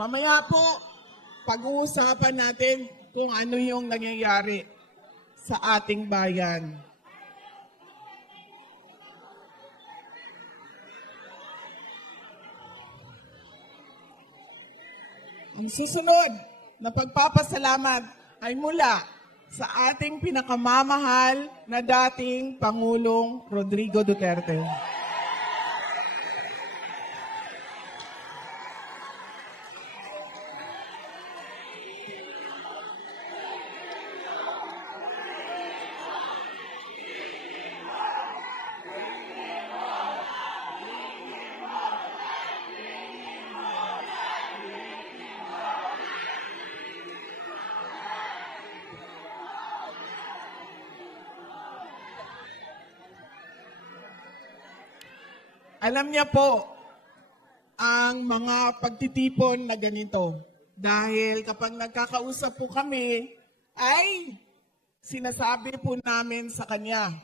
Mamaya po, pag-uusapan natin kung ano yung nangyayari sa ating bayan. Ang susunod na pagpapasalamat ay mula sa ating pinakamamahal na dating Pangulong Rodrigo Duterte. Alam niya po ang mga pagtitipon na ganito. Dahil kapag nagkakausap po kami, ay sinasabi po namin sa kanya.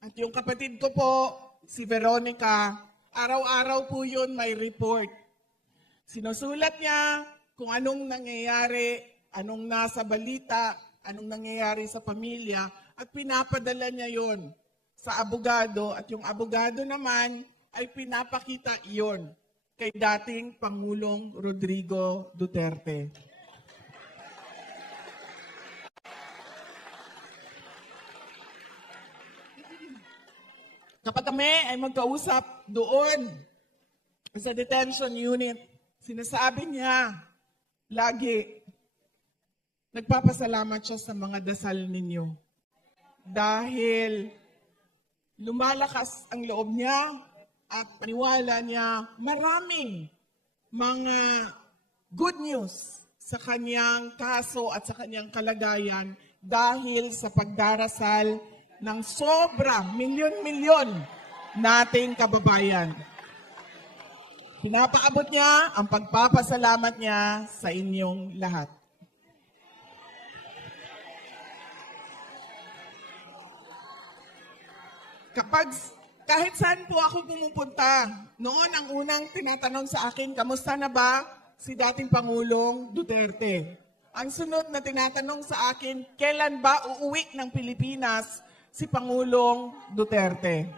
At yung kapatid ko po, si Veronica, araw-araw po yun may report. Sinusulat niya kung anong nangyayari, anong nasa balita, anong nangyayari sa pamilya, at pinapadala niya yon sa abogado. At yung abogado naman, ay pinapakita iyon kay dating Pangulong Rodrigo Duterte. Kapag kami ay magkausap doon sa detention unit, sinasabi niya lagi, nagpapasalamat siya sa mga dasal ninyo. Dahil lumalakas ang loob niya, at paniwala niya maraming mga good news sa kanyang kaso at sa kanyang kalagayan dahil sa pagdarasal ng sobra, milyon-milyon nating kababayan. Pinapaabot niya ang pagpapasalamat niya sa inyong lahat. Kahit saan po ako pumupunta, noon ang unang tinatanong sa akin, kamusta na ba si dating Pangulong Duterte? Ang sunod na tinatanong sa akin, kailan ba uuwi ng Pilipinas si Pangulong Duterte?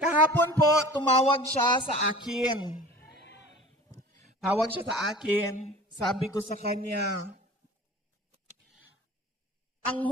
Kahapon po, tumawag siya sa akin. Tawag siya sa akin, sabi ko sa kanya, ang